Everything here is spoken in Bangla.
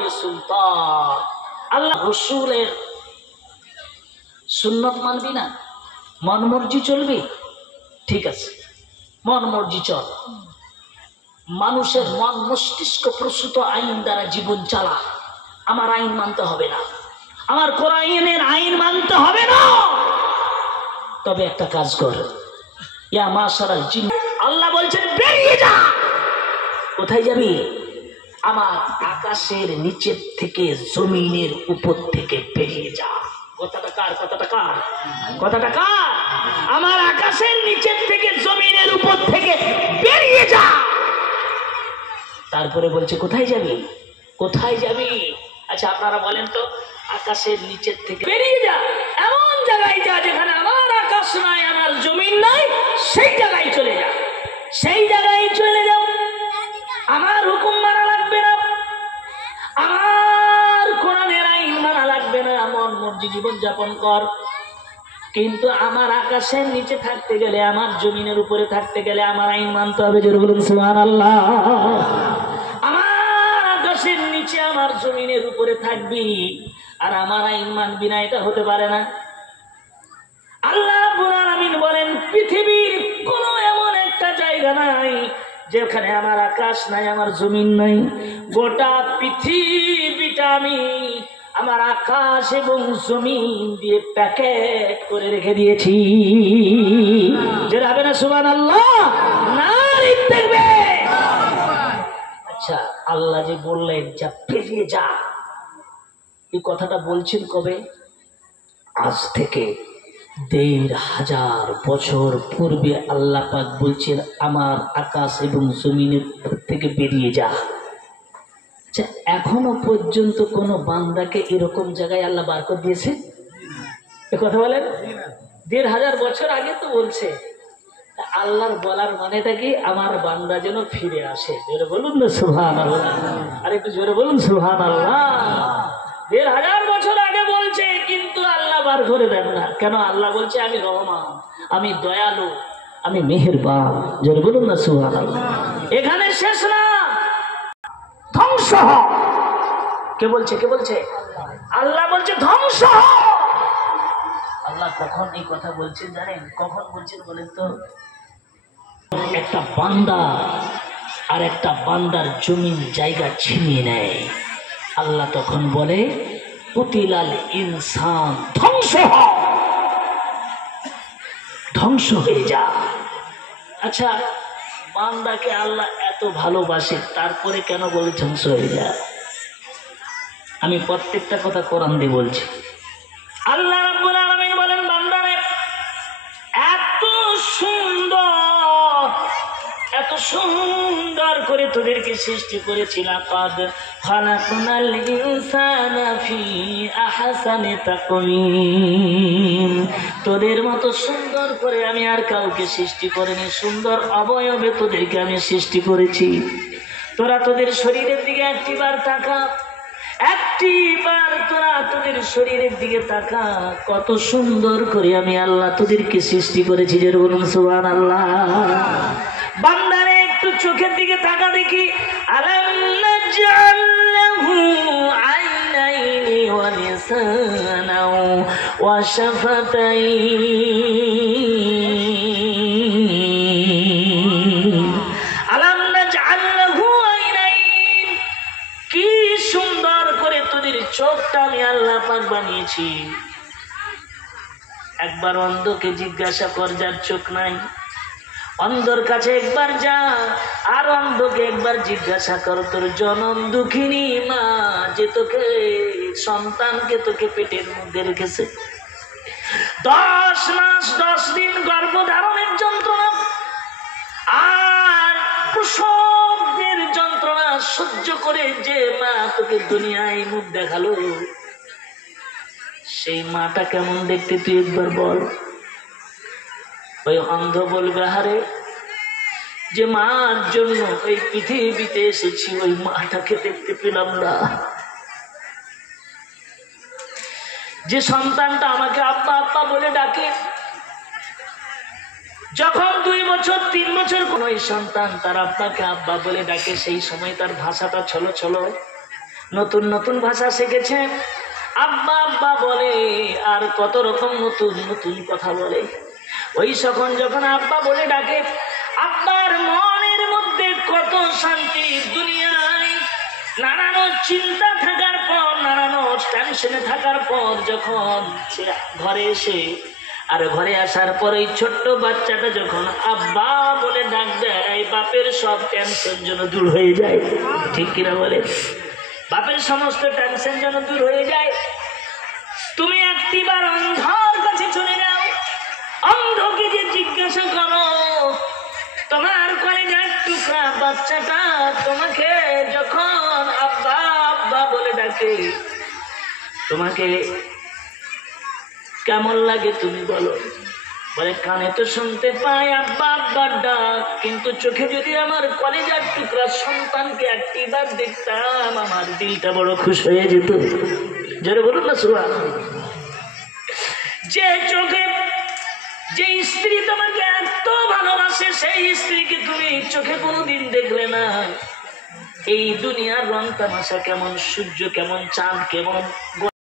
বিসুলতান। আল্লাহ রাসূলের সুন্নাত মানবি না, মন মর্জি চলবি, ঠিক আছে, মন মর্জি চল। মানুষের মন মস্তিষ্ক প্রসূত আইন দ্বারা জীবন চালা। আমার আইন মানতে হবে না, আমার কোরআনের আইন মানতে হবে না। তবে একটা কাজ কর, ইয়া মাশারাল জিন, আল্লাহ বলছেন বেরিয়ে যা। কোথায় যাবি? আমার আকাশের নিচের থেকে জমিনের উপর থেকে বেরিয়ে যা। কথাটা কার? কথাটা কার? কথাটা কার? আমার আকাশের নিচের থেকে জমিনের উপর থেকে বেরিয়ে যা। তারপরে বলছে কোথায় যাবি? কোথায় যাবি? আচ্ছা আপনারা বলেন তো, আকাশের নিচের থেকে বেরিয়ে যা, এমন জায়গায় যা যেখানে আমার আকাশ নাই, আমার জমিন নাই, সেই জায়গায় চলে যা। সেই জায়গায় চলে যাও, আমার হুকুম মানা লাগবে না, আমার কোরআনের আইন মানা লাগবে না, মন মর্জি জীবন যাপন কর। কিন্তু আমার আকাশের নিচে থাকতে গেলে, আমার জমিনের উপরে থাকতে গেলে আমার আইন মানতে হবে। জোরে বলুন সুবহানাল্লাহ। আমার আকাশের নিচে আমার জমিনের উপরে থাকবি আর আমার আইন মানবি না, এটা হতে পারে না। আল্লাহ রাব্বুল আলামিন বলেন পৃথিবীর কোনো এমন একটা জায়গা নাই যেখানে আমার আকাশ নাই, আমার জমিন নাই। গোটা পৃথিবীটা আমি আমার আকাশ এবং জমিন দিয়ে প্যাকেট করে রেখে দিয়েছি। যাবে না সুবহানাল্লাহ? নারী দেখবে। আচ্ছা আল্লাহ যে বললেন যা বেরিয়ে যা, এই কথাটা বলছেন কবে? আজ থেকে ১৫০০ বছর পূর্বে আল্লাহ পাক বলছেন আমার আকাশ এবং জমিনের থেকে বেরিয়ে যা। আচ্ছা এখনো পর্যন্ত কোন বান্দাকে এরকম জায়গায় আল্লাহ বার করে দিয়েছে? এ কথা বলেন। ১৫০০ বছর আগে তো বলছে। আল্লাহর বলার মানেটা কি? আমার বান্দা যেন ফিরে আসে। জোরে বলুন না সুবহানাল্লাহ। আর একটু জোরে বলুন সুবহানাল্লাহ। ১৫০০ বছর আগে বলছে, কিন্তু আল্লাহ বার করে দেন না কেন? আল্লাহ বলছে আমি রহমান, আমি দয়ালু, আমি মেহেরবান। জোরে বলুন না সুবহানাল্লাহ। এখানে শেষ না, ধ্বংস হ। কে বলছে? কে বলছে? আল্লাহ বলছে ধ্বংস হ। আল্লাহ কখন এই কথা বলছেন জানেন? কখন বলছেন বলেন তো? একটা বান্দা আর একটা বান্দার জমিন জায়গা ছিনিয়ে নেয়, আল্লাহ তখন বলে কুতিলাল ইনসান, ধ্বংস হ, ধ্বংস হয়ে যা। আচ্ছা বান্দাকে আল্লাহ এত ভালোবাসে, তারপরে কেন বলে ধ্বংস হয়ে যা? আমি প্রত্যেকটা কথা কোরআন দিয়ে বলছি। আল্লাহ রাব্বুল আলামিন বলেন বান্দারে এত সুন্দর, এত সুন্দর করে তোদেরকে সৃষ্টি করেছি। লাকাদ খালাকনাল ইনসানা ফি আহসানি তাকওয়িম। তোদের মতো সুন্দর করে আমি আর কাউকে সৃষ্টি করিনি। সুন্দর অবয়বে তোদেরকে আমি সৃষ্টি করেছি। তোরা তোদের শরীরের দিকে একটিবার তাকা, একটিবার তোরা তোদের শরীরের দিকে তাকা, কত সুন্দর করে আমি আল্লাহ তোদেরকে সৃষ্টি করেছি। যে বলুন সুবহানাল্লাহ। বান্দারে একটু চোখের দিকে তাকা দেখি। আলাম নাজআল লাহু আইনাইনি ওয়া লিসানাও ওয়া শাফাতাইন। আলাম নাজআল লাহু আইনাইন, কি সুন্দর করে তোদের চোখটা আমি আল্লাহ পাক বানিয়েছি। একবার অন্ধকে জিজ্ঞাসা কর যার চোখ নাই, অন্ধর কাছে একবার যা, আর অন্ধকে একবার জিজ্ঞাসা কর তোর জনম দুঃখিনী মা যে তোকে সন্তানকে তোকে পেটের মধ্যে রেখেছে, 10 মাস 10 দিন গর্ভধারণের যন্ত্রণা আর প্রসবের যন্ত্রণা সহ্য করে যে মা তোকে দুনিয়ায় মুখ দেখালো, সেই মাটা কেমন দেখতে তুই একবার বল। ওই অন্ধ বলবে হারে যে মার জন্য এই পৃথিবীতে এসেছি, ওই মাটাকে দেখতে পেলাম না। যে সন্তানটা আমাকে আব্বা আব্বা বলে ডাকে, যখন 2 বছর 3 বছর কোন সন্তান তার আব্বাকে আব্বা বলে ডাকে, সেই সময় তার ভাষাটা ছলো ছলো, নতুন নতুন ভাষা শিখেছে, আব্বা আব্বা বলে, আর কত রকম নতুন নতুন কথা বলে। ওই যখন আব্বা বলে ডাকে, আব্বার মনের মধ্যে কত শান্তি। দুনিয়ায় নানান চিন্তা থাকার পর, নানান টেনশনে থাকার পর যখন সে ঘরে আসার পর এই ছোট্ট বাচ্চাটা যখন আব্বা বলে ডাক দেয়, বাপের সব টেনশন যেন দূর হয়ে যায়। ঠিক কিনা বলে? বাপের সমস্ত টেনশন যেন দূর হয়ে যায়। তুমি একটিবার অন্ধর কাছে চলে যাও, অন্ধকে যে জিজ্ঞাসা করো, তোমার কলেজার টুকরা বাচ্চাটা তোমাকে যখন আব্বা আব্বা বলে ডাকে, তোমাকে কেমন লাগে তুমি বলো? বলে, কানে তো শুনতে পাই আব্বা আব্বার ডাক, কিন্তু চোখে যদি আমার কলেজার টুকরা সন্তানকে একটিবার দেখতাম, আমার দিলটা বড় খুশ হয়ে যেত। জোরে বলুন না সুবহানাল্লাহ। যে চোখে যে স্ত্রী তোমাকে এত ভালোবাসে, সেই স্ত্রীকে তুমি চোখে কোনোদিন দেখলে না। এই দুনিয়ার রং তামাশা কেমন, সূর্য কেমন, চাঁদ কেমন,